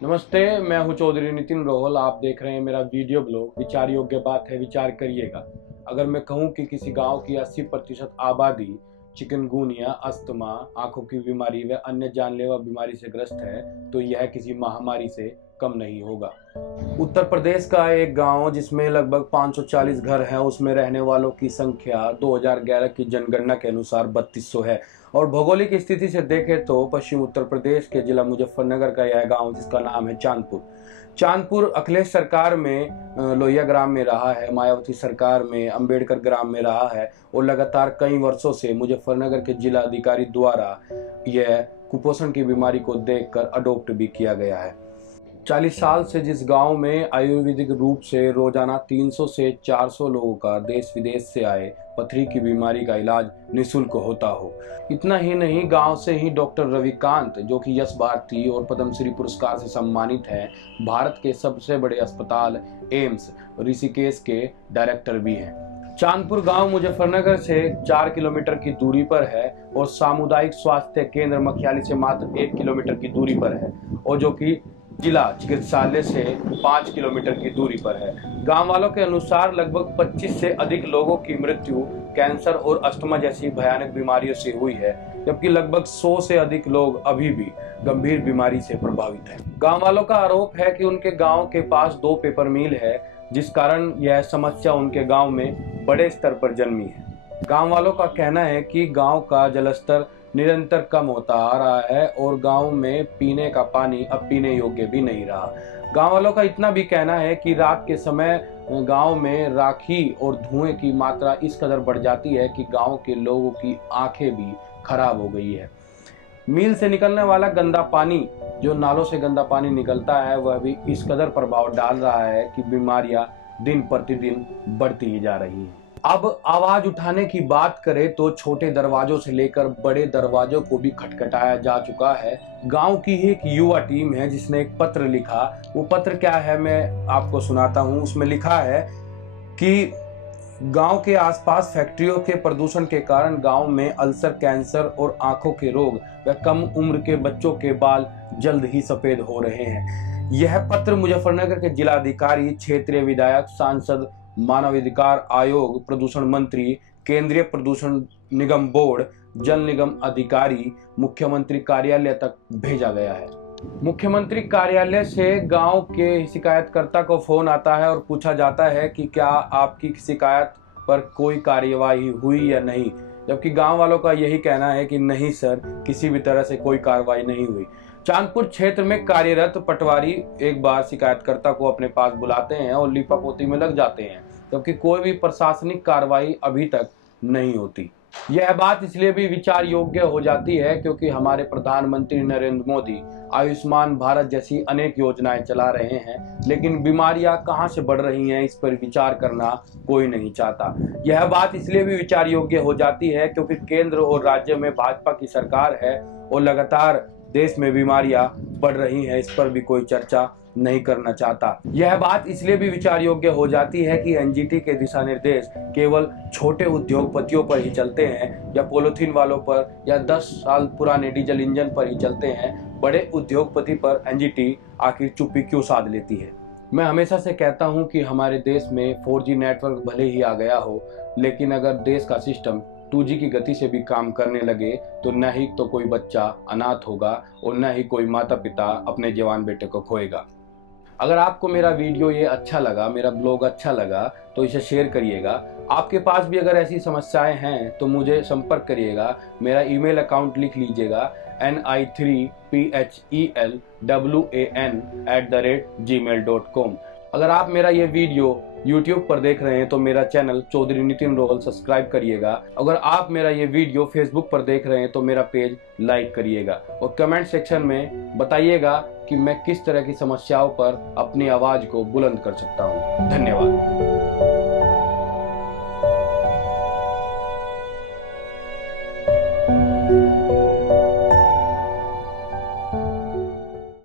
नमस्ते, मैं हूं चौधरी नितिन रोहल। आप देख रहे हैं मेरा वीडियो ब्लॉग विचार योग्य बात है, विचार करिएगा। अगर मैं कहूं कि किसी गांव की 80% आबादी चिकनगुनिया, अस्थमा, आंखों की बीमारी व अन्य जानलेवा बीमारी से ग्रस्त है, तो यह किसी महामारी से कम नहीं होगा। उत्तर प्रदेश का एक गांव जिसमें लगभग 540 घर हैं, उसमें रहने वालों की संख्या 2011 की जनगणना के अनुसार 3200 है। और भौगोलिक स्थिति से देखें तो पश्चिम उत्तर प्रदेश के जिला मुजफ्फरनगर का यह गांव, जिसका नाम है चांदपुर अखिलेश सरकार में लोहिया ग्राम में रहा है, मायावती सरकार में अंबेडकर ग्राम में रहा है, और लगातार कई वर्षों से मुजफ्फरनगर के जिला अधिकारी द्वारा यह कुपोषण की बीमारी को देखकर अडॉप्ट भी किया गया है। 40 साल से जिस गांव में आयुर्वेदिक रूप से रोजाना 300 से 400 लोगों का देश विदेश से आए पथरी की बीमारी का इलाज निःशुल्क होता हो। इतना ही नहीं, गांव से ही डॉक्टर रविकांत, जो कि यश भारती और पद्मश्री पुरस्कार से सम्मानित हैं, भारत के सबसे बड़े अस्पताल एम्स ऋषिकेश के डायरेक्टर भी हैं। चांदपुर गांव मुजफ्फरनगर से 4 किलोमीटर की दूरी पर है और सामुदायिक स्वास्थ्य केंद्र मखियाली से मात्र 1 किलोमीटर की दूरी पर है, और जो कि जिला चिकित्सालय से 5 किलोमीटर की दूरी पर है। गांव वालों के अनुसार लगभग 25 से अधिक लोगों की मृत्यु कैंसर और अस्थमा जैसी भयानक बीमारियों से हुई है, जबकि लगभग 100 से अधिक लोग अभी भी गंभीर बीमारी से प्रभावित हैं। गांव वालों का आरोप है कि उनके गांव के पास 2 पेपर मिल है, जिस कारण यह समस्या उनके गांव में बड़े स्तर पर जन्मी है। गांव वालों का कहना है कि गांव का जलस्तर निरंतर कम होता आ रहा है और गांव में पीने का पानी अब पीने योग्य भी नहीं रहा। गांव वालों का इतना भी कहना है कि रात के समय गांव में राखी और धुएं की मात्रा इस कदर बढ़ जाती है कि गांव के लोगों की आंखें भी खराब हो गई है। मिल से निकलने वाला गंदा पानी, जो नालों से गंदा पानी निकलता है, वह भी इस कदर प्रभाव डाल रहा है कि बीमारियां दिन प्रतिदिन बढ़ती ही जा रही हैं। अब आवाज उठाने की बात करें तो छोटे दरवाजों से लेकर बड़े दरवाजों को भी खटखटाया जा चुका है। गांव की ही एक युवा टीम है जिसने एक पत्र लिखा। वो पत्र क्या है मैं आपको सुनाता हूं। उसमें लिखा है कि गांव के आसपास फैक्ट्रियों के प्रदूषण के कारण गांव में अल्सर, कैंसर और आंखों के रोग व कम उम्र के बच्चों के बाल जल्द ही सफेद हो रहे हैं। यह पत्र मुजफ्फरनगर के जिलाधिकारी, क्षेत्रीय विधायक, सांसद, मानवाधिकार आयोग, प्रदूषण मंत्री, केंद्रीय प्रदूषण निगम बोर्ड, जल निगम अधिकारी, मुख्यमंत्री कार्यालय तक भेजा गया है। मुख्यमंत्री कार्यालय से गांव के शिकायतकर्ता को फोन आता है और पूछा जाता है कि क्या आपकी शिकायत पर कोई कार्यवाही हुई या नहीं, जबकि गांव वालों का यही कहना है कि नहीं सर, किसी भी तरह से कोई कार्रवाई नहीं हुई। चांदपुर क्षेत्र में कार्यरत पटवारी एक बार शिकायतकर्ता को अपने पास बुलाते हैं और लीपापोती में लग जाते हैं, जबकि कोई भी प्रशासनिक कार्रवाई अभी तक नहीं होती। यह बात इसलिए भी विचार योग्य हो जाती है क्योंकि हमारे प्रधानमंत्री नरेंद्र मोदी आयुष्मान भारत जैसी अनेक योजनाएं चला रहे हैं, लेकिन बीमारियां कहां से बढ़ रही हैं इस पर विचार करना कोई नहीं चाहता। यह बात इसलिए भी विचार योग्य हो जाती है क्योंकि केंद्र और राज्य में भाजपा की सरकार है और लगातार देश में बीमारियां बढ़ रही हैं, इस पर भी कोई चर्चा नहीं करना चाहता। यह बात इसलिए भी विचार योग्य हो जाती है कि एनजीटी के दिशा निर्देश केवल छोटे उद्योगपतियों पर ही चलते हैं, या पॉलिथीन वालों पर, या 10 साल पुराने डीजल इंजन पर ही चलते हैं। बड़े उद्योगपति पर एनजीटी आखिर चुप्पी क्यों साध लेती है? मैं हमेशा से कहता हूं कि हमारे देश में 4G नेटवर्क भले ही आ गया हो, लेकिन अगर देश का सिस्टम 2G की गति से भी काम करने लगे तो न ही तो कोई बच्चा अनाथ होगा और न ही कोई माता पिता अपने जवान बेटे को खोएगा। अगर आपको मेरा वीडियो ये अच्छा लगा, मेरा ब्लॉग अच्छा लगा, तो इसे शेयर करिएगा। आपके पास भी अगर ऐसी समस्याएं हैं तो मुझे संपर्क करिएगा। मेरा ईमेल अकाउंट लिख लीजिएगा ni3phelwan@gmail.com। अगर आप मेरा ये वीडियो YouTube पर देख रहे हैं तो मेरा चैनल चौधरी नितिन रोहल सब्सक्राइब करिएगा। अगर आप मेरा ये वीडियो Facebook पर देख रहे हैं तो मेरा पेज लाइक करिएगा और कमेंट सेक्शन में बताइएगा कि मैं किस तरह की समस्याओं पर अपनी आवाज को बुलंद कर सकता हूँ। धन्यवाद।